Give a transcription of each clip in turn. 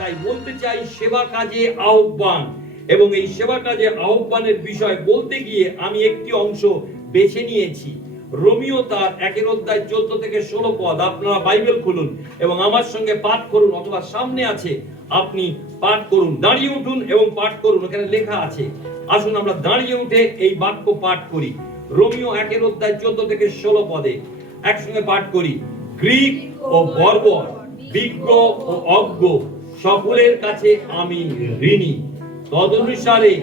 তাই বলতে চাই সেবা কাজে আহ্বান, এবং এই সেবা কাজে আহ্বানের বিষয় বলতে গিয়ে আমি একটি অংশ বেছে নিয়েছি। রোমিও তার 1 অধ্যায় 14 থেকে 16 পদ। আপনারা বাইবেল খুলুন এবং আমার সঙ্গে পাঠ করুন, অথবা সামনে আছে আপনি পাঠ করুন। দাঁড়িয়ে উঠুন এবং পাঠ করুন, এখানে লেখা আছে। আসুন আমরা দাঁড়িয়ে উঠে এই বাক্য পাঠ করি। রোমিও 1 অধ্যায় 14 থেকে 16 পদে একসঙ্গে পাঠ করি। গ্রীক ও বর্বর, বিজ্ঞ ও অজ্ঞ সকলের কাছে আমি ঋণী। তদনুসারে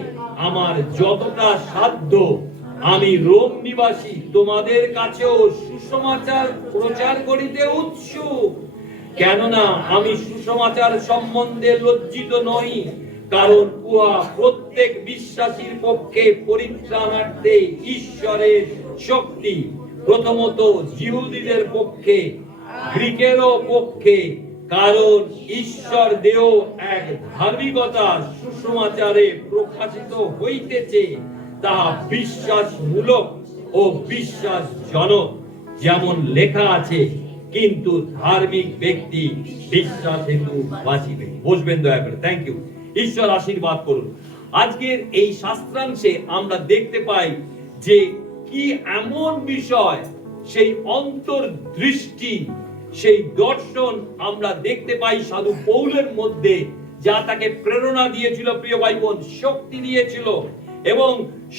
আমার যতটা সাধ্য আমি রোম নিবাসী তোমাদের কাছেও সুসমাচার প্রচার করিতে উৎসুক। কেননা আমি সুসমাচার সম্বন্ধে লজ্জিত নই, কারণ উহা প্রত্যেক বিশ্বাসীর পক্ষে পরিত্রাণার্থে ঈশ্বরের শক্তি, প্রথমত জিহুদীদের পক্ষে, গ্রীকেরও পক্ষে, কারণ ঈশ্বর দেহ এক ধার্মিকতা সুসমাচারে প্রকাশিত হইতেছে, তাহা বিশ্বাসমূলক ও বিশ্বাসজনক, যেমন লেখা আছে, কিন্তু ধার্মিক ব্যক্তি বিশ্বাস হেতু বাঁচিবে। বসবেন দয়া করে। Thank you. ঈশ্বর আশীর্বাদ করুন। আজকের এই শাস্ত্রাংশে আমরা দেখতে পাই যে কি এমন বিষয়, সেই অন্তর্দৃষ্টি, সেই দর্শন আমরা দেখতে পাই সাধু পৌলের মধ্যে, যা তাকে প্রেরণা দিয়েছিল, প্রিয় ভাই বোন, শক্তি দিয়েছিল এবং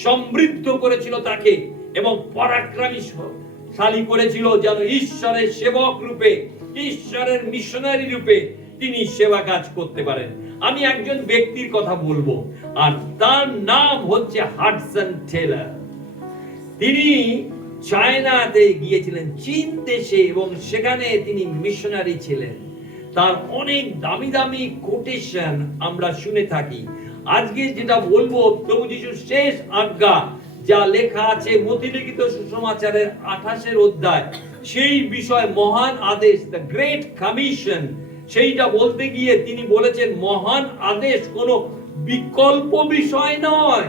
সমৃদ্ধ করেছিল তাকে, এবং পরাক্রমশালী করেছিল, যেন ঈশ্বরের সেবক রূপে, ঈশ্বরের মিশনারি রূপে তিনি সেবা কাজ করতে পারেন। আমি একজন ব্যক্তির কথা বলবো, আর তার নাম হচ্ছে হাডসন টেলর। তিনি চায়নাতে গিয়েছিলেন, চীন দেশে, এবং সেখানে তিনি মিশনারি ছিলেন। তার অনেক দামি দামি কোটেশন আমরা শুনে থাকি। আজকে যেটা বলবো, প্রভু যিশুর শেষ আজ্ঞা, যা লেখা আছে মথিলিখিত সুসমাচারের 28 অধ্যায়, সেই বিষয় মহান আদেশ, দ্য গ্রেট কমিশন, সেইটা বলতে গিয়ে তিনি বলেছেন মহান আদেশ কোনো বিকল্প বিষয় নয়,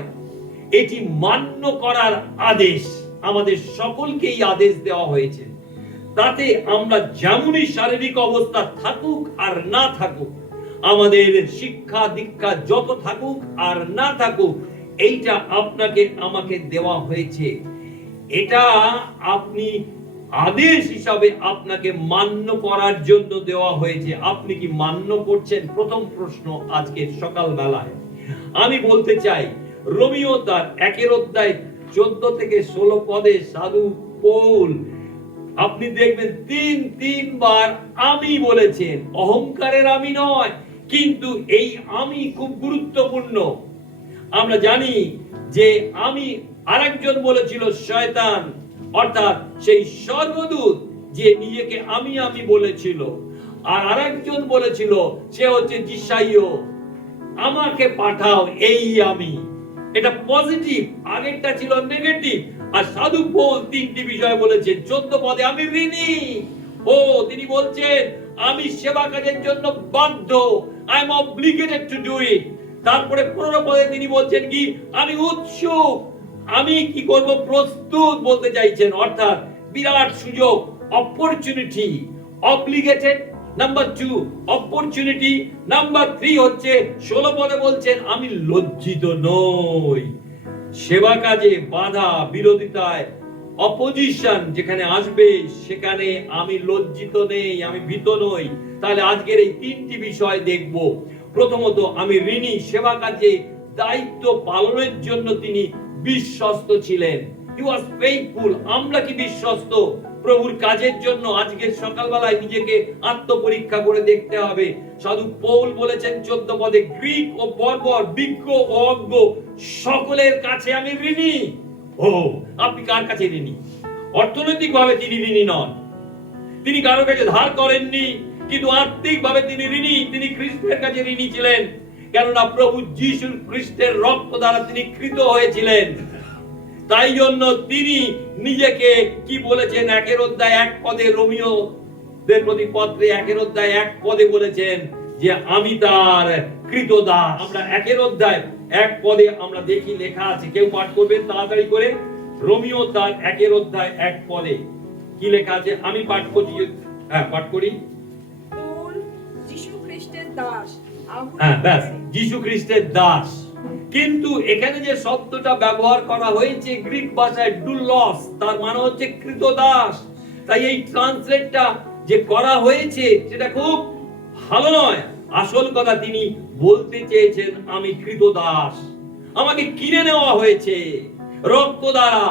এটি মান্য করার আদেশ। আমাদের সকলকেই আদেশ দেওয়া হয়েছে। তাতে আমরা যেমনই শারীরিক অবস্থা থাকুক আর না থাকুক, আমাদের শিক্ষা দীক্ষা যত থাকুক আর না থাকুক, এইটা আপনাকে আমাকে দেওয়া হয়েছে। এটা আপনি আদেশ হিসাবে আপনাকে মান্য করার জন্য দেওয়া হয়েছে। আপনি কি মান্য করছেন? প্রথম প্রশ্ন আজকে সকাল বেলায় আমি বলতে চাই, রোমিও তার 1 অধ্যায় 14 থেকে 16 পদে সাধু পৌল, আপনি দেখবেন তিনবার আমি বলেছেন। অহংকারের আমি নয়, কিন্তু এই আমি খুব গুরুত্বপূর্ণ। আমরা জানি যে আমি, আরেকজন বলেছিল শয়তান, অর্থাৎ সেই সর্বদূত যে নিজেকে আমি আমি বলেছিল, আর আরেকজন বলেছিল সে হচ্ছে যিশাইও, আমাকে পাঠাও এই আমি। এটা পজিটিভ, আগেরটা ছিল নেগেটিভ। আর সাধু পৌল 3টি বিষয় বলেছেন। 14 পদে আমি ঋণী, তিনি বলছেন আমি সেবা কাজের জন্য বাধ্য, I am obligated to do it. তারপরে 15 পদে তিনি বলছেন কি, আমি উৎসুক, আমি কি করব, প্রস্তুত বলতে চাইছেন, অর্থাৎ বিরাট সুযোগ, অপরচুনিটি। অব্লিগেটেড নাম্বার 2, অপরচুনিটি নাম্বার 3 হচ্ছে 16 পদে বলছেন আমি লজ্জিত নই। সেবা কাজে বাধা বিরোধিতায় অপোজিশন যেখানে আসবে, সেখানে আমি লজ্জিত নেই, আমি ভীত নই। তাহলে আজকের এই 3টি বিষয় দেখব। প্রথমত, আমি ঋণী, সেবা কাজে দায়িত্ব পালনের জন্য তিনি বিশ্বস্ত ছিলেন। হি ওয়াজ ফেইথফুল। আমরা কি বিশ্বস্ত প্রভুর কাজের জন্য? আজকে সকালবেলায় নিজেকে আত্মপরীক্ষা করে দেখতে হবে। সাধু পৌল বলেছেন 14 পদে, গ্রীক ও বর্বর, বিজ্ঞ ও অজ্ঞ সকলের কাছে আমি ঋণী। আপনি কার কাছে ঋণী? অর্থনৈতিকভাবে তিনি ঋণী নন, তিনি কারো কাছে ধার করেননি, কিন্তু আত্মিকভাবে তিনি ঋণী। তিনি খ্রিস্টের কাছে ঋণী ছিলেন, কেননা প্রভু যীশু খ্রিস্টের রক্ত দ্বারা তিনি কৃত হয়েছিলেন। তাই জন্য তিনি নিজেকে কি বলেছেন 1 অধ্যায় 1 পদে, রোমিও দের প্রতি পত্রে 1 অধ্যায় 1 পদে বলেছেন যে আমি তার কৃতদাস। আমরা 1 অধ্যায় 1 পদে আমরা দেখি লেখা আছে, কেউ পাঠ করবেন তাড়াতাড়ি করে। রোমিও তার 1 অধ্যায় 1 পদে কি লেখা আছে? আমি পাঠ করছি, পাঠ করি। পৌল, যীশু খ্রিস্টের দাস, হ্যাঁ ব্যাস, যীশু খ্রিস্টের দাস। কিন্তু এখানে যে শব্দটা ব্যবহার করা হয়েছে গ্রিক ভাষায় ডুলস, তার মানে হচ্ছে কৃতদাস। তাই এই ট্রান্সলেটটা যে করা হয়েছে সেটা খুব ভালো নয়। আসল কথা তিনি বলতে চেয়েছেন আমি কৃতদাস, আমাকে কিনে নেওয়া হয়েছে রক্ত দ্বারা,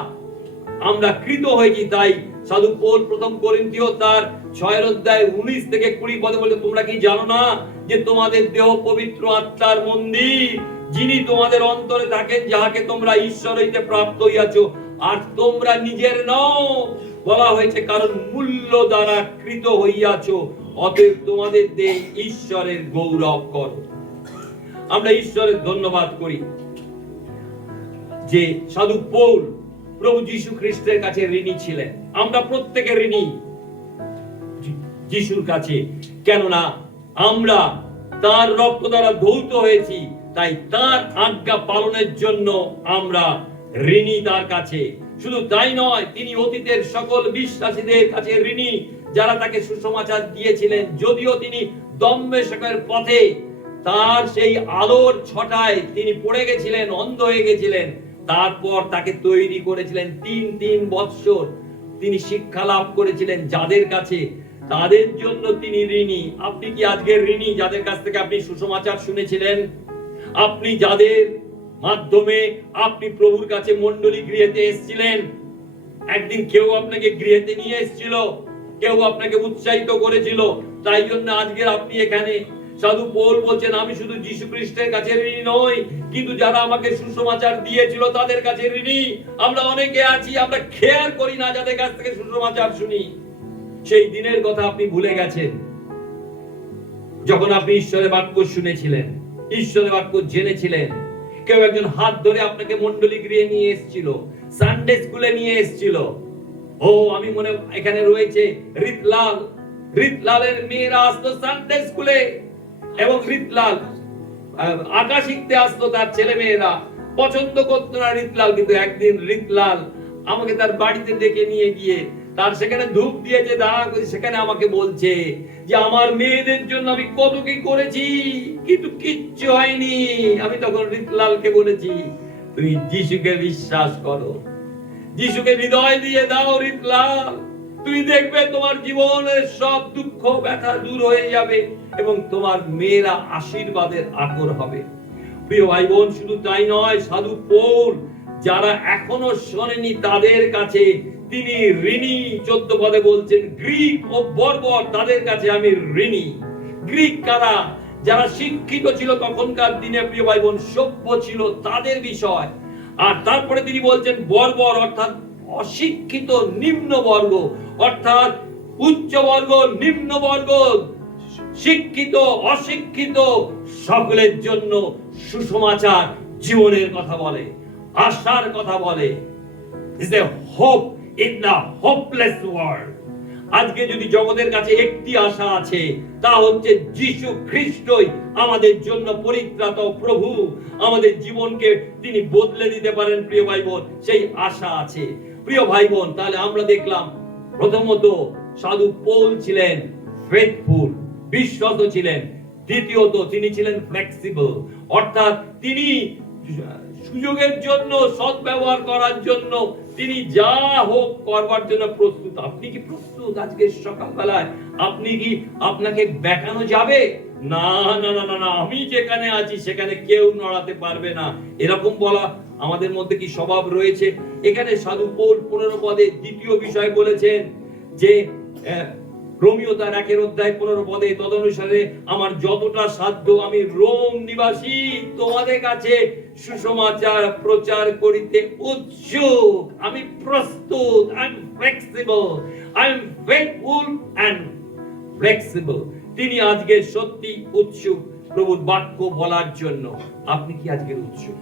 আমরা কৃত হয়েছি। তাই সাধু পৌল প্রথম করিন্থীয় তার 6 অধ্যায় 19 থেকে 20 পদে বলে, তোমরা কি জানো না যে তোমাদের দেহ পবিত্র আত্মার মন্দির, যিনি তোমাদের অন্তরে থাকেন, যাহাকে তোমরা ঈশ্বর হইতে প্রাপ্ত হইয়াছো, আর তোমরা নিজের নও, বলা হয়েছে কারণ মূল্য দ্বারা কৃত হইয়াছো, অতএব তোমাদের দেহ ঈশ্বরের গৌরব করো। আমরা ঈশ্বরের ধন্যবাদ করি যে সাধু পৌল প্রভু যীশু খ্রিস্টের কাছে ঋণী ছিলেন। আমরা প্রত্যেকে ঋণী যিশুর কাছে, কেননা আমরা তার রক্ত দ্বারা ধৌত হয়েছি। তাই তার আজ্ঞা পালনের জন্য আমরা ঋণী তার কাছে। শুধু তাই নয়, তিনি অতীতের সকল বিশ্বাসীদের কাছে ঋণী যারা তাকে সুসমাচার দিয়েছিলেন। যদিও তিনি দম্মেশকের পথে তার সেই আলোর ছটায় তিনি পড়ে গেছিলেন, অন্ধ হয়ে গেছিলেন, তারপর তাকে তৈরি করেছিলেন 3 বৎসর, তিনি শিক্ষা লাভ করেছিলেন যাদের কাছে, তাদের জন্য তিনি ঋণী। আপনি কি আজকে ঋণী যাদের কাছ থেকে আপনি সুসমাচার শুনেছিলেন? আপনি যাদের মাধ্যমে আপনি প্রভুর কাছে মণ্ডলী গৃহেতে এসেছিলেন, একদিন কেউ আপনাকে গৃহেতে নিয়ে এসেছিল, কেউ আপনাকে উৎসাহিত করেছিল, তাই জন্য আজকে আপনি এখানে। সাধু পৌল বলছেন আমি শুধু যীশু খ্রিস্টের কাছে ঋণী নই, কিন্তু যারা আমাকে সুসমাচার দিয়েছিল তাদের কাছে ঋণী। আমরা অনেকে আছি আমরা খেয়াল করি না যাদের কাছ থেকে সুসমাচার শুনি। সেই দিনের কথা আপনি ভুলে গেছেন যখন আপনি ঈশ্বরের বাক্য শুনেছিলেন, ঈশ্বরের বাক্য জেনেছিলেন। কেউ একজন হাত ধরে আপনাকে মণ্ডলী গৃহে নিয়ে এসেছিল, সানডে স্কুলে নিয়ে এসেছিল। ও আমি মনে এখানে রয়েছে রিতলালের মেয়েরা আসতো সানডে স্কুলে, এবং রিতলাল আঁকা শিখতে আসতো, তার ছেলে মেয়েরা পছন্দ করতো না রিতলাল, কিন্তু একদিন রিতলাল আমাকে তার বাড়িতে ডেকে নিয়ে গিয়ে তার সেখানে ধূপ দিয়েছে, সেখানে আমাকে বলছে যে আমার মেয়েদের জন্য আমি কত কি করেছি কিন্তু কিচ্ছু হয়নি। আমি তখন রিতলালকে বলেছি তুমি যিশুকে বিশ্বাস করো, যিশুকে হৃদয় দিয়ে দাও রিতলাল, তুমি দেখবে তোমার জীবনের সব দুঃখ ব্যথা দূর হয়ে যাবে এবং তোমার মেয়েরা আশীর্বাদের আকর হবে। প্রিয় ভাই বোন, শুধু তাই নয়, সাধু পৌল যারা এখনো শোনেনি তাদের কাছে তিনি ঋণী। 14 পদে বলছেন গ্রিক ও বর্বর তাদের কাছে আমি ঋণী। গ্রিক কারা? যারা শিক্ষিত ছিল তখনকার দিনে, প্রিয় ভাই বোন, সভ্য ছিল, তাদের বিষয়। আর তারপরে তিনি বলছেন বর্বর অর্থাৎ অশিক্ষিত নিম্ন বর্গ, অর্থাৎ উচ্চ বর্গ নিম্ন বর্গ, শিক্ষিত অশিক্ষিত সকলের জন্য সুসমাচার জীবনের কথা বলে, আশার কথা বলে। Is a hope in the hopeless world. আজকে যদি জগতের কাছে একটি আশা আছে, তা হচ্ছে যীশু খ্রিস্টই আমাদের জন্য পরিত্রাতা প্রভু, আমাদের জীবনকে তিনি বদলে দিতে পারেন। প্রিয় ভাই বোন, সেই আশা আছে। প্রিয় ভাই বোন, তাহলে আমরা দেখলাম প্রথমত সাধু পৌল ছিলেন ফেথফুল, বিশ্বস্ত ছিলেন। দ্বিতীয়ত তিনি ছিলেন ফ্লেক্সিবল, অর্থাৎ তিনি সুযোগের জন্য, সদ্ব্যবহার করার জন্য তিনি যা হোক করবার জন্য প্রস্তুত। আপনি কি প্রস্তুত? আজকে সকালবেলায় আপনি কি, আপনাকে বেকানো যাবে? না না না না, আমি যেখানে আছি সেখানে কেউ নড়াতে পারবে না, এরকম বলা আমাদের মধ্যে কি স্বভাব রয়েছে? এখানে সাধু পৌল 15 পদে দ্বিতীয় বিষয় বলেছেন যে রোমিও তার 1 অধ্যায় 15 পদে, তদনুসারে আমার যতটা সাধ্য আমি রোম নিবাসী তোমাদের কাছে সুসমাচার প্রচার করিতে উৎসুক, আমি প্রস্তুত, I am flexible, I am faithful and flexible. তিনি আজকে সত্যি উৎসুক প্রভুর বাক্য বলার জন্য। আপনি কি আজকে উৎসুক?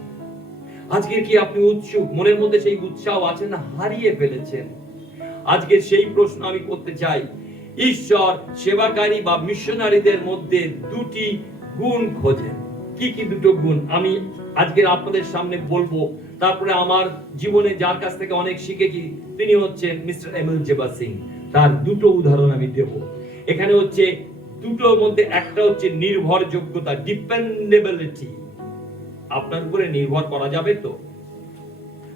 আজকে কি আপনি উৎসুক? মনের মধ্যে সেই উৎসাহ আছে না হারিয়ে ফেলেছেন? আজকে সেই প্রশ্ন আমি করতে চাই। ঈশ্বর সেবাকারী বা মিশনারিদের মধ্যে 2টি গুণ খোঁজেন। কি কি 2টো গুণ আমি আজকে আপনাদের সামনে বলবো। তারপরে আমার জীবনে যার কাছ থেকে অনেক শিখেছি তিনি হচ্ছেন মিস্টার এমএল জেবা সিং। তার 2টো উদাহরণ আমি দেব। এখানে হচ্ছে দুটোর মধ্যে একটা হচ্ছে নির্ভরযোগ্যতা, ডিপেন্ডেবিলিটি। আপনার উপরে নির্ভর করা যাবে তো,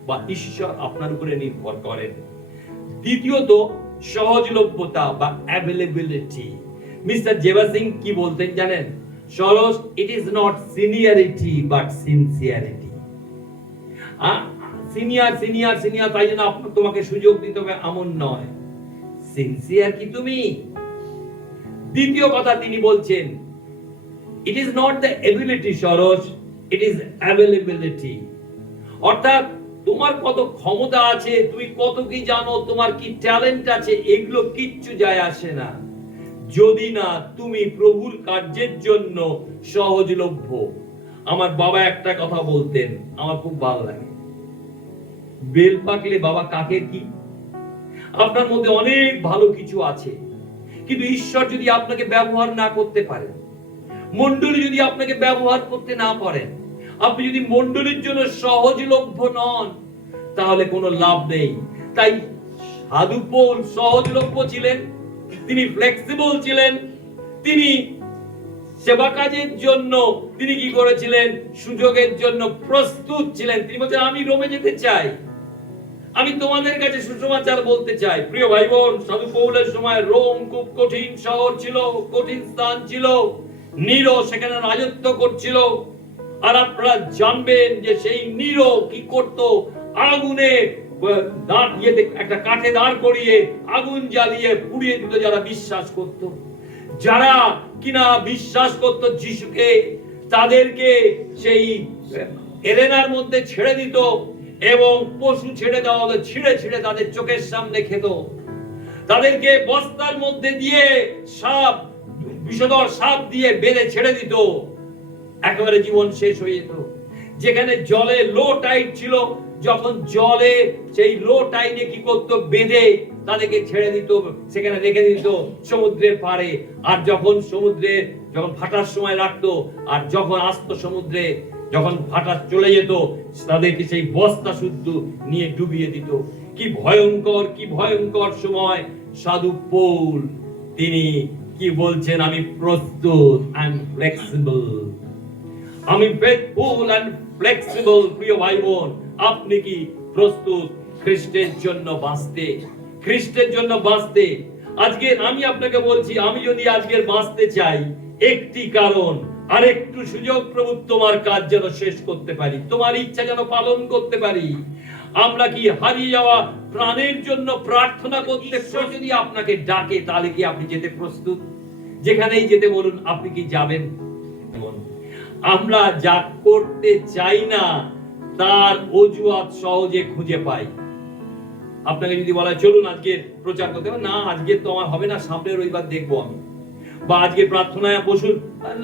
বা ঈশ্বর আপনার উপরে নির্ভর করেন। দ্বিতীয়ত সহজলভ্যতা বা অ্যাভেলেবিলিটি। মিস্টার জেবা সিং কি বলতেন জানেন? Sirs, it is not seniority but sincerity. Senior senior senior তাই জন্য তোমাকে সুযোগ দিতে হবে এমন নয়। সিনসিয়ার কি তুমি? দ্বিতীয় কথা তিনি বলছেন, it is not the ability sirs, it is availability. অর্থাৎ তোমার কত ক্ষমতা আছে, তুমি কত কি জানো, তোমার কি ট্যালেন্ট আছে, এগুলো কিচ্ছু যায় আসে না যদি না তুমি প্রভুর কার্যের জন্য সহজলভ্য। আমার বাবা একটা কথা বলতেন, আমার খুব ভালো লাগে, বেল পাকলে বাবা কাকের কি? আপনার মধ্যে অনেক ভালো কিছু আছে, কিন্তু ঈশ্বর যদি আপনাকে ব্যবহার না করতে পারেন, মণ্ডলী যদি আপনাকে ব্যবহার করতে না পারেন, আপনি যদি মণ্ডলীর জন্য সহজলভ্য নন, তাহলে কোনো লাভ নেই। তাই সাধু পৌল সহজলভ্য ছিলেন, তিনি ফ্লেক্সিবল ছিলেন, তিনি সেবা কাজের জন্য তিনি কি করেছিলেন? সুযোগের জন্য প্রস্তুত ছিলেন। তিনি বলছেন, আমি রোমে যেতে চাই, আমি তোমাদের কাছে সুসমাচার বলতে চাই। প্রিয় ভাই বোন, সাধু পৌলের সময় রোম খুব কঠিন শহর ছিল, কঠিন স্থান ছিল। নিরো সেখানে রাজত্ব করছিল। আর আপনারা জানবেন যে সেই নিরো কি করত? আগুনে একটা কাঠে দাঁড় করিয়ে আগুন জ্বালিয়ে পুড়িয়ে দিত যারা বিশ্বাস করত। যারা কিনা বিশ্বাস করত যিশুকে, তাদেরকে সেই এরেনার মধ্যে ছেড়ে দিত এবং পশু ছেড়ে দেওয়া হতো, ছিঁড়ে ছিঁড়ে তাদের চোখের সামনে খেত। তাদেরকে বস্তার মধ্যে দিয়ে সাপ, বিষধর সাপ দিয়ে বেঁধে ছেড়ে দিত, একেবারে জীবন শেষ হয়ে যেত। যেখানে জলে লো টাইড ছিল, যখন জলে সেই লো টাইডে কি করতো? বেঁধে তাদেরকে ছেড়ে দিত, সেখানে রেখে দিত সমুদ্রের পাড়ে। আর যখন সমুদ্রে যখন ভাটার সময় রাখতো, আর যখন আসতো সমুদ্রে, যখন ভাটা চলে যেত, তাদেরকে সেই বস্তা শুদ্ধ নিয়ে ডুবিয়ে দিত। কি ভয়ঙ্কর, কি ভয়ঙ্কর সময়! সাধু পৌল তিনি কি বলছেন? আমি প্রস্তুত, আই এম ফ্লেক্সিবল, আমি ফেথফুল এন্ড ফ্লেক্সিবল। প্রিয় ভাই বোন, আপনি কি প্রস্তুত খ্রিস্টের জন্য বাঁচতে? খ্রিস্টের জন্য বাঁচতে আজকে আমি আপনাকে বলছি, আমি যদি আজকে বাঁচতে চাই, একটি কারণ, আর একটু সুযোগ, প্রভু তোমার কাজ যেন শেষ করতে পারি, তোমার ইচ্ছা যেন পালন করতে পারি। আমরা কি হারিয়ে যাওয়া প্রাণের জন্য প্রার্থনা করতে? যদি আপনাকে ডাকে, তাহলে কি আপনি যেতে প্রস্তুত? যেখানেই যেতে বলুন, আপনি কি যাবেন? আমরা যা করতে চাই না তার অজুহাত সহজে খুঁজে পাই। আপনাকে যদি বলা চলুন আজকে প্রচার করতে, না আজকে তো আমার হবে না, সামনের রবিবার দেখবো আমি, বা আজকে প্রার্থনায় বসুন,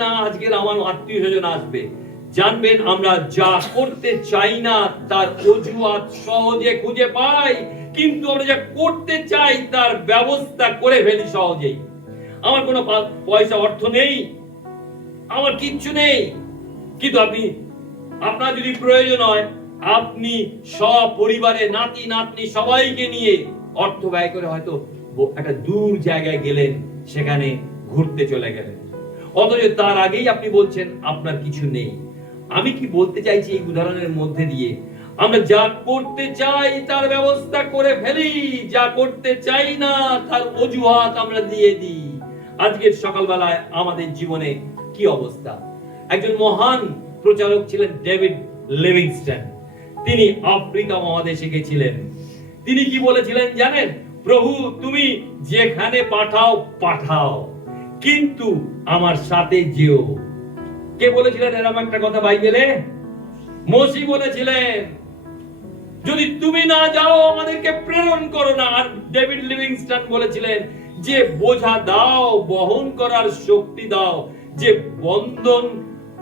না আজকে আমার আত্মীয় স্বজন আসবে। জানবেন, আমরা যা করতে চাই না তার অজুহাত সহজে খুঁজে পাই, কিন্তু আমরা যা করতে চাই তার ব্যবস্থা করে ফেলি সহজেই। আমার কোনো পয়সা অর্থ নেই, আমার কিচ্ছু নেই, কিন্তু আপনার যদি প্রয়োজন হয়, আপনি সপরিবারে নাতি নাতনি সবাইকে নিয়ে অর্থ ব্যয় করে হয়তো একটা দূর জায়গায় গেলেন, সেখানে ঘুরতে চলে গেলেন, অথচ তার আগেই আপনি বলছেন আপনার কিছু নেই। আমি কি বলতে চাইছি এই উদাহরণের মধ্যে দিয়ে? আমরা যা করতে চাই তার ব্যবস্থা করে ফেলি, যা করতে চাই না তার অজুহাত আমরা দিয়ে দিই। আজকের সকালবেলায় আমাদের জীবনে কি অবস্থা? একজন মহান প্রচারক ছিলেন ডেভিড লিভিংস্টন। তিনি আফ্রিকা মহাদেশে গেছিলেন। তিনি কি বলেছিলেন জানেন? প্রভু তুমি যেখানে পাঠাও পাঠাও, কিন্তু আমার সাথে যেও। কে বলেছিলেন এরকম একটা কথা বাইবেলে? মোশি বলেছিলেন, যদি তুমি না যাও আমাদেরকে প্রেরণ করো না। আর ডেভিড লিভিংস্টন বলেছিলেন, যে বোঝা দাও বহন করার শক্তি দাও, যে বন্ধন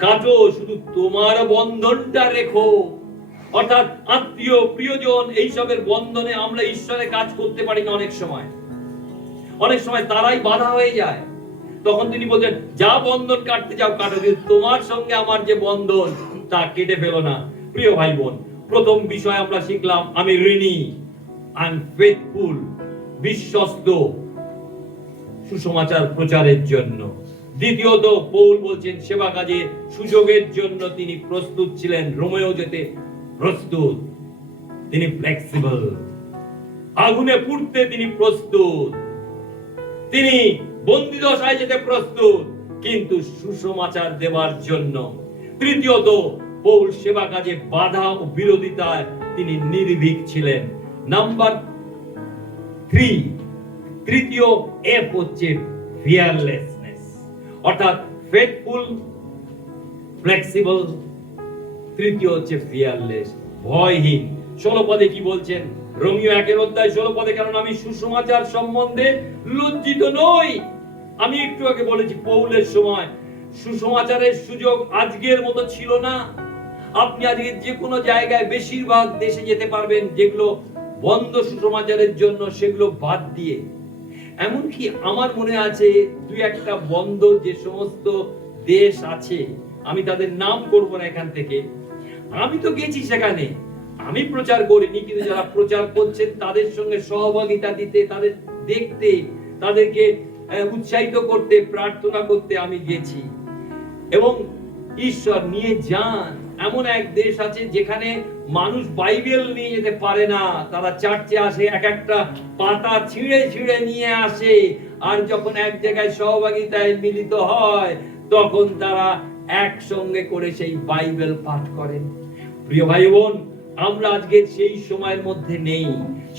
কাটো শুধু তোমার বন্ধনটা রেখো। অর্থাৎ আত্মীয় প্রিয়জন এইসবের বন্ধনে আমরা ঈশ্বরের কাজ করতে পারি না। অনেক সময় তারাই বাধা হয়ে যায়। তখন তিনি বলছেন, যা বন্ধন কাটতে যাও কাটো, কিন্তু তোমার সঙ্গে আমার যে বন্ধন তা কেটে ফেলো না। প্রিয় ভাই বোন, প্রথম বিষয় আমরা শিখলাম, আমি ঋণী, আই এম ফেথফুল, বিশ্বস্ত সুসমাচার প্রচারের জন্য। দ্বিতীয়ত পৌল বলছেন সেবা কাজে সুযোগের জন্য তিনি প্রস্তুত ছিলেন। রোমেও যেতে প্রস্তুত, তিনি ফ্লেক্সিবল। আগুনে পুড়তে তিনি প্রস্তুত, তিনি বন্দিদশায় যেতে প্রস্তুত, কিন্তু সুসমাচার দেওয়ার জন্য। তৃতীয়ত পৌল সেবা কাজে বাধা ও বিরোধিতায় তিনি নির্ভীক ছিলেন। নাম্বার 3, তৃতীয় এফ হচ্ছে ফিয়ারলেসনেস, অর্থাৎ ফেথফুল, ফ্লেক্সিবল। তৃতীয় হচ্ছে ফিয়ারলেস, ভয়হীন। 16 পদে কি বলছেন? রোমিও 1:16 পদে, কারণ আমি সুসমাচার সম্বন্ধে লজ্জিত নই। আমি একটু আগে বলেছি পৌলের সময় সুসমাচারের সুযোগ আজকের মতো ছিল না। আপনি আজকে যে কোনো জায়গায় বেশিরভাগ দেশে যেতে পারবেন যেগুলো বন্ধ সুসমাচারের জন্য, সেগুলো বাদ দিয়ে। এমনকি আমার মনে আছে 2-1টা বন্ধ যে সমস্ত দেশ আছে, আমি তাদের নাম করব না এখান থেকে। আমি তো গেছি সেখানে, আমি প্রচার করিনি, কিন্তু যারা প্রচার করছেন তাদের সঙ্গে সহভাগিতা দিতে, তাদের দেখতে, তাদেরকে উৎসাহিত করতে, প্রার্থনা করতে আমি গেছি। এবং ঈশ্বর নিয়ে যান। এমন এক দেশ আছে যেখানে মানুষ বাইবেল নিয়ে যেতে পারে না, তারা চার্চে আসে, এক একটা পাতা ছিঁড়ে ছিঁড়ে নিয়ে আসে, আর যখন এক জায়গায় সহভাগিতায় মিলিত হয় তখন তারা একসঙ্গে করে সেই বাইবেল পাঠ করেন। প্রিয় ভাই বোন, আমরা আজকে সেই সময়ের মধ্যে নেই,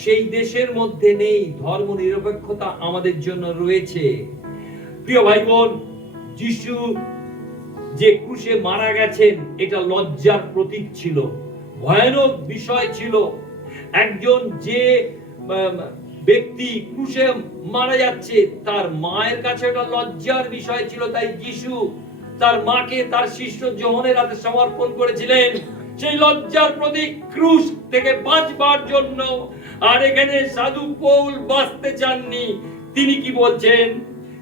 সেই দেশের মধ্যে নেই। ধর্ম নিরপেক্ষতা আমাদের জন্য রয়েছে। প্রিয় ভাই বোন, যিশু যে ক্রুশে মারা গেছেন এটা লজ্জার প্রতীক ছিল, ভয়ানক বিষয় ছিল। একজন যে ব্যক্তি ক্রুশে মারা যাচ্ছে তার মায়ের কাছে এটা লজ্জার বিষয় ছিল। তাই যিশু তার মাকে তার শিষ্য যোহনের হাতে সমর্পণ করেছিলেন, সেই লজ্জার প্রতীক ক্রুশ থেকে বাঁচবার জন্য। আর এখানে সাধু পৌল বাঁচতে চাননি। তিনি কি বলছেন?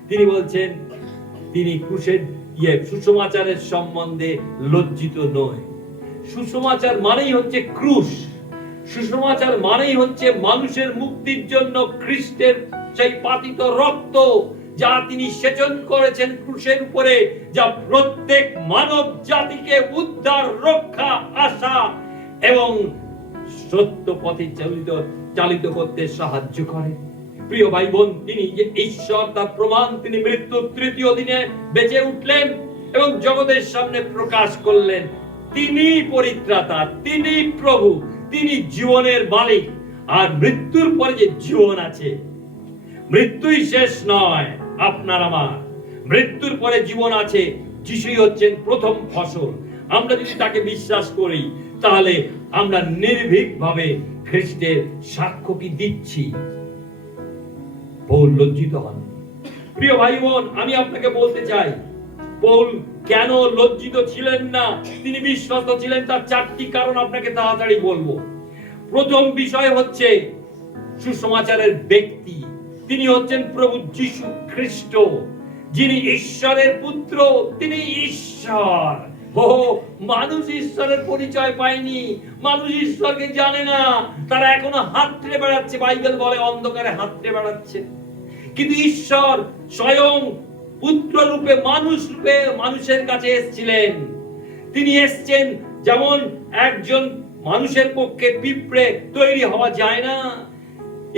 তিনি বলছেন তিনি ক্রুশের সুসমাচারের সম্বন্ধে লজ্জিত নয়। সুসমাচার মানেই হচ্ছে ক্রুশ। সুসমাচার মানেই হচ্ছে মানুষের মুক্তির জন্য খ্রিস্টের সেই পাতিত রক্ত, যা তিনি সেচন করেছেন ক্রুশের উপরে, যা প্রত্যেক মানব জাতিকে উদ্ধার, রক্ষা, আশা এবং সত্য পথে চালিত করতে সাহায্য করে। প্রিয় ভাই বোন, তিনি যে ঈশ্বর তার প্রমাণ, তিনি মৃত্যুর 3য় দিনে বেঁচে উঠলেন এবং জগতের সামনে প্রকাশ করলেন। তিনি পরিত্রাতা, তিনি প্রভু, তিনি জীবনের মালিক। আর মৃত্যুর পরে যে জীবন আছে, মৃত্যুই শেষ নয় আপনার আমার, মৃত্যুর পরে জীবন আছে। যিশুই হচ্ছেন প্রথম ফসল। আমরা যদি তাকে বিশ্বাস করি তাহলে আমরা নির্ভীকভাবে খ্রিস্টের সাক্ষ্য কি দিচ্ছি। পৌল লজ্জিত হন। প্রিয় ভাই বোন, আমি আপনাকে বলতে চাই পৌল কেন লজ্জিত ছিলেন না, তিনি বিশ্বস্ত ছিলেন। তার 4টি কারণ আপনাকে তাড়াতাড়ি বলবো। প্রথম বিষয় হচ্ছে সুসমাচারের ব্যক্তি। তিনি হচ্ছেন প্রভু যীশু খ্রিস্ট, যিনি ঈশ্বরের পুত্র, তিনি ঈশ্বর। মানুষ ঈশ্বরের পরিচয় পায়নি, মানুষ ঈশ্বরকে জানে না, তারা এখনো হাতড়ে বেড়াচ্ছে। বাইবেল বলে অন্ধকারে হাতড়ে বেড়াচ্ছে। কিন্তু ঈশ্বর স্বয়ং পুত্র রূপে, মানুষ রূপে মানুষের কাছে এসেছিলেন। তিনি এসেছেন যেমন একজন মানুষের পক্ষে পিঁপড়ে তৈরি হওয়া যায় না,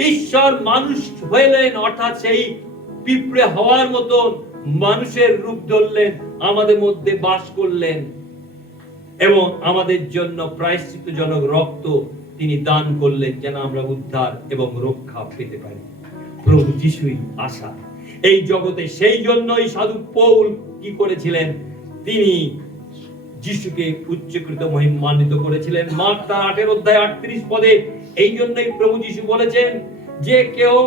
ঈশ্বর মানুষ হলেন, অর্থাৎ সেই পিঁপড়ে হওয়ার মতন মানুষের রূপ ধরলেন, আমাদের মধ্যে বাস করলেন এবং আমাদের জন্য প্রায়শ্চিত্তজনক রক্ত তিনি দান করলেন, যেন আমরা উদ্ধার এবং রক্ষা পেতে পারি। প্রভু যিশুই আশা এই জগতে। সেই জন্যই সাধু পৌল কি করেছিলেন? তিনি যিশুকে উচ্চকৃত মহিমান্বিত করেছিলেন। মার্ক তার 8:38 পদে এই জন্যই প্রভু যিশু বলেছেন যে কেউ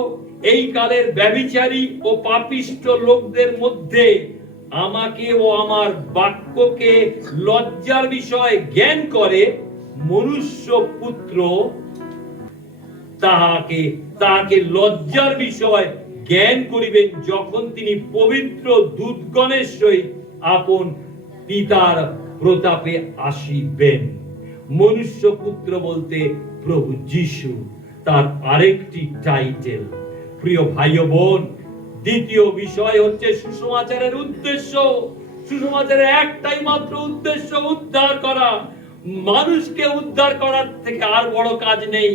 এই কালের ব্যভিচারী ও পাপিষ্ঠ লোকদের মধ্যে আমাকে ও আমার বাক্যকে লজ্জার বিষয় জ্ঞান করে, মনুষ্য পুত্র তাহাকে লজ্জার বিষয় জ্ঞান করিবেন যখন তিনি পবিত্র দূতগণের সহিত আপন পিতার প্রতাপে আসিবেন। মনুষ্য পুত্র বলতে প্রভু যিশু, তার আরেকটি টাইটেল। প্রিয় ভাই ও বোন, দ্বিতীয় বিষয় হচ্ছে সুসমাচারের উদ্দেশ্য। সুসমাচারের একটাই মাত্র উদ্দেশ্য, উদ্ধার করা। মানুষকে উদ্ধার করার থেকে আর বড় কাজ নেই।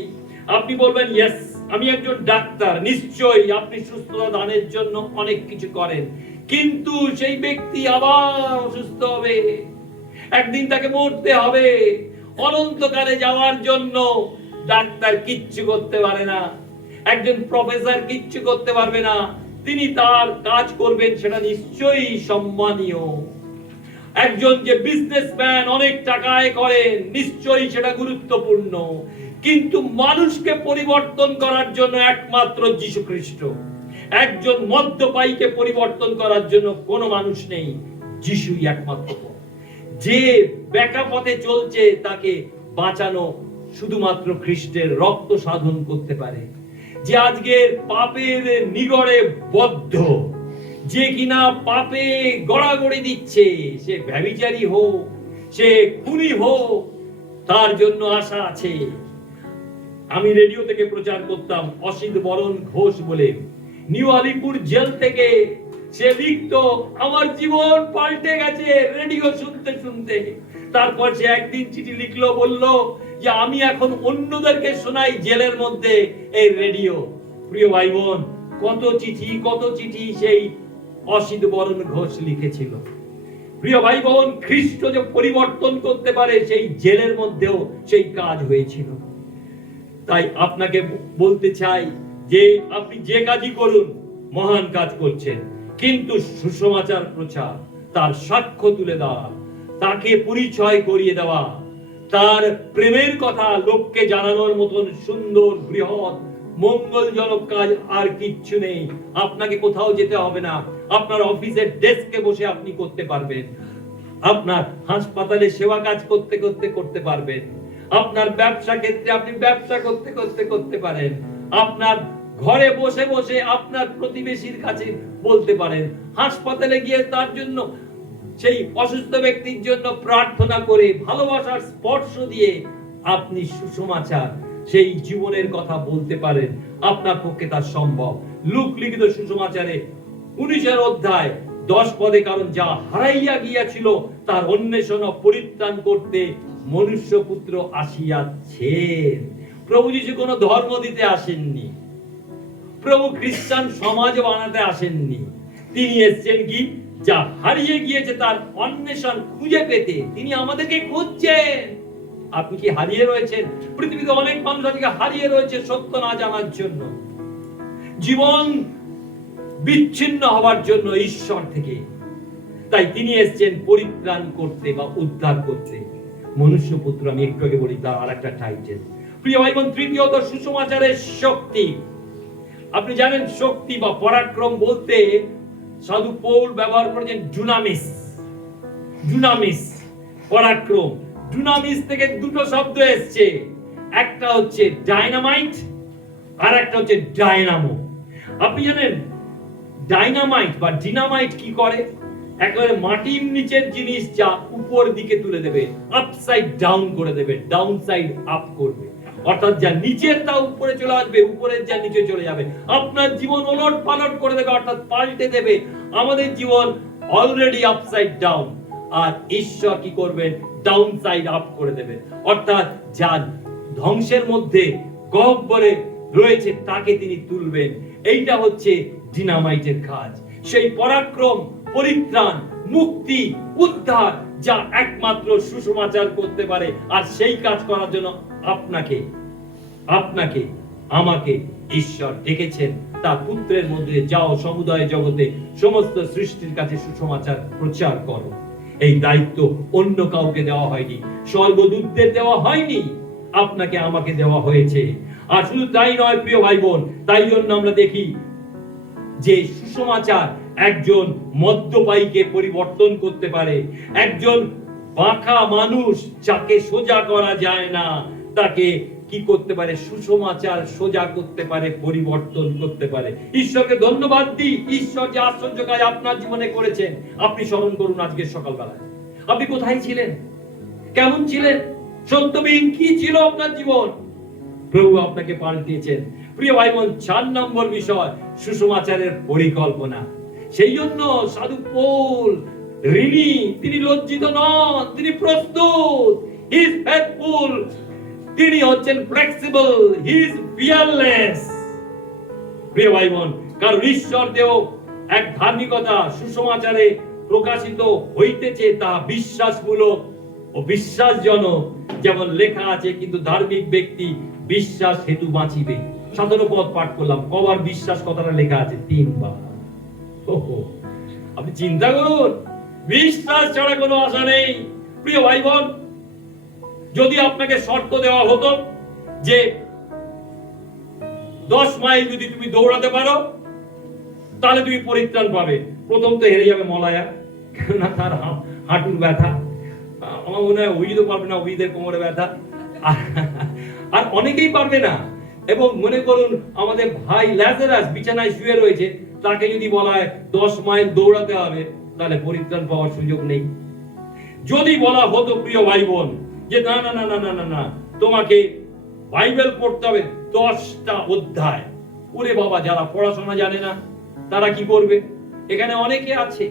আপনি বলবেন, ইয়েস, আমি একজন ডাক্তার, নিশ্চয়ই আপনি সুস্থতা দানের জন্য অনেক কিছু করেন, কিন্তু সেই ব্যক্তি আবার অসুস্থ হবে, একদিন তাকে মরতে হবে। অনন্তকালে যাওয়ার জন্য ডাক্তার কিচ্ছু করতে পারে না, একজন প্রফেসর কিচ্ছু করতে পারবে না। তিনি তার কাজ করবেন, সেটা নিশ্চয়ই সম্মানীয়। একজন যে বিজনেসম্যান অনেক টাকা আয় করেন, নিশ্চয়ই সেটা গুরুত্বপূর্ণ। কিন্তু মানুষকে পরিবর্তন করার জন্য একমাত্র যীশু খ্রিস্ট। একজন মদ্যপায়ীকে পরিবর্তন করার জন্য কোনো মানুষ নেই, যিশুই একমাত্র পথ। যে বেকা পথে চলছে তাকে বাঁচানো শুধুমাত্র খ্রিস্টের রক্ত সাধন করতে পারে। যে আজকে পাপের নিগড়ে বদ্ধ, যে কিনা পাপে গড়াগড়ি দিচ্ছে, সে ব্যভিচারী হোক, সে খুনি হোক, তার জন্য আশা আছে। আমি রেডিও থেকে প্রচার করতাম, অসিত বরণ ঘোষ বলে, নিউ আলিপুর জেল থেকে সে লিখতো, আমার জীবন পাল্টে গেছে রেডিও শুনতে শুনতে। তারপর সে একদিন চিঠি লিখলো, বললো যে আমি এখন অন্যদেরকে শোনাই জেলের মধ্যে এই রেডিও। প্রিয় ভাই বোন, কত চিঠি সেই অসিত বরণ ঘোষ লিখেছিল। প্রিয় ভাই বোন, খ্রিস্ট যে পরিবর্তন করতে পারে, সেই জেলের মধ্যেও সেই কাজ হয়েছিল। তাই আপনাকে বলতে চাই যে আপনি যে কাজই করুন, মহান কাজ করছেন, কিন্তু সুসমাচার প্রচার, তার সাক্ষ্য তুলে দেওয়া, তাকে পরিচয় করিয়ে দেওয়া, তার প্রেমের কথা লোককে জানানোর মতন সুন্দর, বৃহৎ, মঙ্গলজনক কাজ আর কিচ্ছু নেই। আপনাকে কোথাও যেতে হবে না, আপনার অফিসের ডেস্কে বসে আপনি করতে পারবেন, আপনার হাসপাতালে সেবা কাজ করতে করতে করতে পারবেন, আপনার ব্যবসা ক্ষেত্রে আপনি ব্যবসা করতে করতে করতে পারেন, আপনার ঘরে বসে বসে আপনার প্রতিবেশীর কাছে বলতে পারেন, হাসপাতালে গিয়ে তার জন্য, সেই অসুস্থ ব্যক্তির জন্য প্রার্থনা করে, ভালোবাসার স্পর্শ দিয়ে আপনি সুসমাচার, সেই জীবনের কথা বলতে পারেন। আপনার পক্ষে তা সম্ভব। লূক লিখিত সুসমাচারে 19 অধ্যায় 10 পদে, কারণ যা হারাইয়া গিয়াছিল তার অন্বেষণ ও পরিত্রাণ করতে মনুষ্যপুত্র আসিয়াছেন। প্রভু যিশু কোনো ধর্ম দিতে আসেননি, প্রভু খ্রিস্টান সমাজ বানাতে আসেননি। তিনি এসেছেন কি, যা হারিয়ে গিয়েছে তার অন্বেষণ খুঁজে পেতে। তিনি আমাদেরকে খুঁজছেন। আপনি কি হারিয়ে রয়েছেন? পৃথিবীতে অনেক মানুষ আজকে হারিয়ে রয়েছে সত্য না জানার জন্য, জীবন বিচ্ছিন্ন হওয়ার জন্য ঈশ্বর থেকে। তাই তিনি এসেছেন পরিত্রাণ করতে বা উদ্ধার করতে। মনুষ্যপুত্র, আমি একটু আগে বলি, তার আরেকটা টাইটেল। প্রিয় ভাই বোন, তৃতীয়ত সুসমাচারের শক্তি। আপনি জানেন, শক্তি বা পরাক্রম বলতে সাধু পৌল ব্যবহার করেছেন ডুনামিস। ডুনামিস, পরাক্রম। ডুনামিস থেকে দুটো শব্দ এসছে, একটা হচ্ছে ডাইনামাইট আর একটা হচ্ছে ডায়নামো। আপনি জানেন ডাইনামাইট বা ডিনামাইট কি করে? একেবারে মাটির নিচের জিনিস যা উপর দিকে তুলে দেবে, আপসাইড ডাউন করে দেবে, ডাউন সাইড আপ করবে। অর্থাৎ যা নিচের তা উপরে চলে আসবে, উপরের যা নিচে চলে যাবে। আপনার জীবন ওলট পালট করে দেবে, অর্থাৎ পাল্টে দেবে। আমাদের জীবন অলরেডি আপসাইড ডাউন, আর ঈশ্বর কি করবেন? ডাউন সাইড আপ করে দেবেন। অর্থাৎ যা ধ্বংসের মধ্যে গহ্বরে রয়েছে তাকে তিনি তুলবেন। এইটা হচ্ছে ডিনামাইটের কাজ। সেই পরাক্রম, পরিত্রাণ, মুক্তি, উদ্ধার যা একমাত্র সুসমাচার করতে পারে। আর সেই কাজ করার জন্য আপনাকে আমাকে ঈশ্বর ডেকেছেন তার পুত্রের মধ্যে, যাও সমুদয় জগতে সমস্ত সৃষ্টির কাছে সুসমাচার প্রচার করো। এই দায়িত্ব অন্য কাউকে দেওয়া হয়নি, স্বর্গদূতদের দেওয়া হয়নি, আপনাকে আমাকে দেওয়া হয়েছে। আর শুধু তাই নয় প্রিয় ভাই বোন, তাই জন্য আমরা দেখি যে সুসমাচার একজন মদ্যপায়ীকে পরিবর্তন করতে পারে। একজন বাঁকা মানুষ যাকে সোজা করা যায় না, তাকে কি করতে পারে? সুসমাচার সোজা করতে পারে, পরিবর্তন করতে পারে। ঈশ্বরকে ধন্যবাদ দিই, ঈশ্বর যে আশ্চর্য কাজ আপনার জীবনে করেছেন। আপনি স্মরণ করুন আজকে সকালবেলায় আপনি কোথায় ছিলেন, কেমন ছিলেন, সত্যবিহীন কি ছিল আপনার জীবন। প্রভু আপনাকে পাল্টিয়েছেন। প্রিয় ভাই বোন, 4 নম্বর বিষয় সুসমাচারের পরিকল্পনা। সেই জন্য সাধু পৌল ঋণী, তিনি লজ্জিত নন, তিনি প্রস্তুত। হি ইজ ফেথফুল, তিনি হচ্ছেন ফ্লেক্সিবল, হি ইজ ফিয়ারলেস। প্রিয় ভাই বোন, কারণ ঈশ্বর দেও এক ধার্মিকতা সুসমাচারে প্রকাশিত হইতেছে, তা বিশ্বাসমূলক ও বিশ্বাসজনক, যেমন লেখা আছে, কিন্তু ধার্মিক ব্যক্তি বিশ্বাস হেতু বাঁচিবে। 17 পদ পাঠ করলাম, কবার বিশ্বাস কথাটা লেখা আছে? 3 বার। আপনি চিন্তা করুন, বিশ্বাস ছাড়া কোনো আশা নেই। প্রিয় ভাই বোন, যদি আপনাকে শর্ত দেওয়া হতো যে 10 মাইল যদি তুমি দৌড়াতে পারো তাহলে তুমি পরিত্রাণ পাবে, প্রথম তো হেরে যাবে মলায়া, কেননা তার হাঁটুর ব্যথা। আমার মনে হয় ওই তো পারবে না, ওইদের কোমরে ব্যথা, আর অনেকেই পারবে না। এবং মনে করুন আমাদের ভাই ল্যাজারাস বিছানায় শুয়ে রয়েছে, তাকে যদি বলা হয় 10 মাইল দৌড়াতে হবে, তাহলে পরিত্রাণ পাওয়ার সুযোগ নেই। যদি বলা হতো প্রিয় ভাই বোন যে না না না না না না না, তোমাকে বাইবেল পড়তে হবে 10টা অধ্যায়, ওরে বাবা, যারা পড়াশোনা জানে না তারা কি করবে? এখানে অনেকে আছে,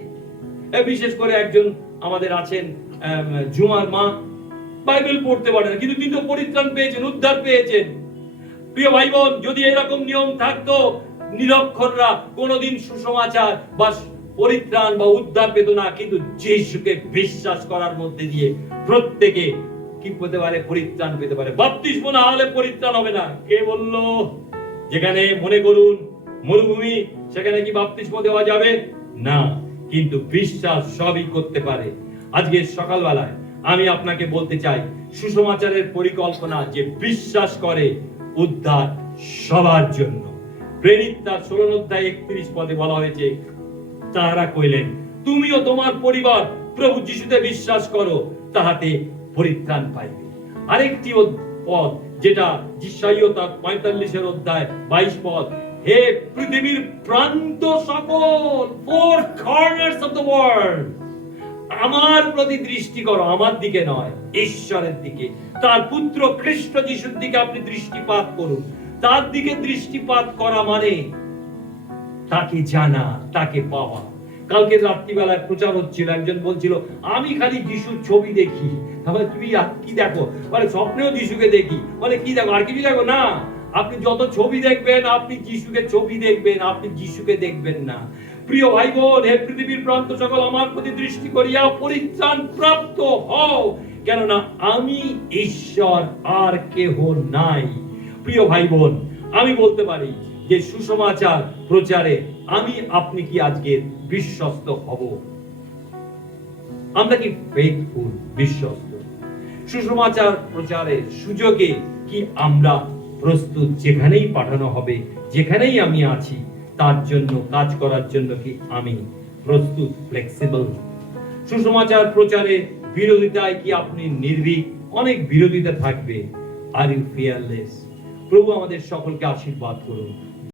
বিশেষ করে একজন আমাদের আছেন জুমার মা, বাইবেল পড়তে পারে না, কিন্তু তিনি তো পরিত্রাণ পেয়েছেন, উদ্ধার পেয়েছেন। প্রিয় ভাই বোন, যদি এরকম নিয়ম থাকতো, নিরক্ষররা কোনোদিন সুসমাচার বা পরিত্রাণ বা উদ্ধার পেত না। কিন্তু যিশুকে বিশ্বাস করার মধ্যে দিয়ে প্রত্যেকে কি পেতে পারে? পরিত্রাণ পেতে পারে। বাপ্তিস্ম না হলে পরিত্রাণ হবে না। কে বলল? যেখানে মনে করুন মরুভূমি, সেখানে কি বাপ্তিস্ম দেওয়া যাবে না? কিন্তু বিশ্বাস সবই করতে পারে। আজকে সকালবেলায় আমি আপনাকে বলতে চাই, সুসমাচারের পরিকল্পনা যে বিশ্বাস করে উদ্ধার সবার জন্য। প্রেরিত তার 16 অধ্যায় 31 পদে বলা হয়েছে, তাহারা কইলেন, তুমিও তোমার পরিবার প্রভু যিশুতে বিশ্বাস করো, তাহাতে পরিত্রাণ পাইবে। আরেকটি পদ যেটা যিশাইয়া তার 45 অধ্যায় 22 পদ, হে পৃথিবীর প্রান্ত সকল, 4 corners of the world, আমার প্রতি দৃষ্টি করো, আমার দিকে নয়, ঈশ্বরের দিকে, তার পুত্র খ্রিস্ট যিশুর দিকে আপনি দৃষ্টিপাত করুন। তার দিকে দৃষ্টিপাত করা মানে তাকে জানা, তাকে পাওয়া। কালকে রাত্রিবেলায় প্রচার হচ্ছিল, একজন বলছিল আমি খালি যিশুর ছবি দেখি। তাহলে তুমি কি দেখো? বলে স্বপ্নেও যিশুকে দেখি। বলে কি দেখো? আর কিছু দেখো না। আপনি যত ছবি দেখবেন, আপনি যিশুকে ছবি দেখবেন, আপনি যিশুকে দেখবেন না। প্রিয় ভাই বোন, হে পৃথিবীর প্রান্ত সকল, আমার প্রতি দৃষ্টি করিয়া পরিত্রাণ প্রাপ্ত হও, কেননা আমি ঈশ্বর, আর কেহ নাই। প্রিয় ভাই বোন, আমি বলতে পারি যে সুসমাচার প্রচারে আমি আপনি কি আজকে বিশ্বস্ত হব? আমরা কি ফেথফুল, বিশ্বস্ত? সুসমাচার প্রচারের সুযোগে কি আমরা প্রস্তুত? যেখানেই পাঠানো হবে, যেখানেই আমি আছি, তার জন্য কাজ করার জন্য কি আমি প্রস্তুত, ফ্লেক্সিবল? সুসমাচার প্রচারে বিরোধিতায় কি আপনি নির্ভীক? অনেক বিরোধিতা থাকবে। Are you fearless? প্রভু আমাদের সকলকে আশীর্বাদ করুন।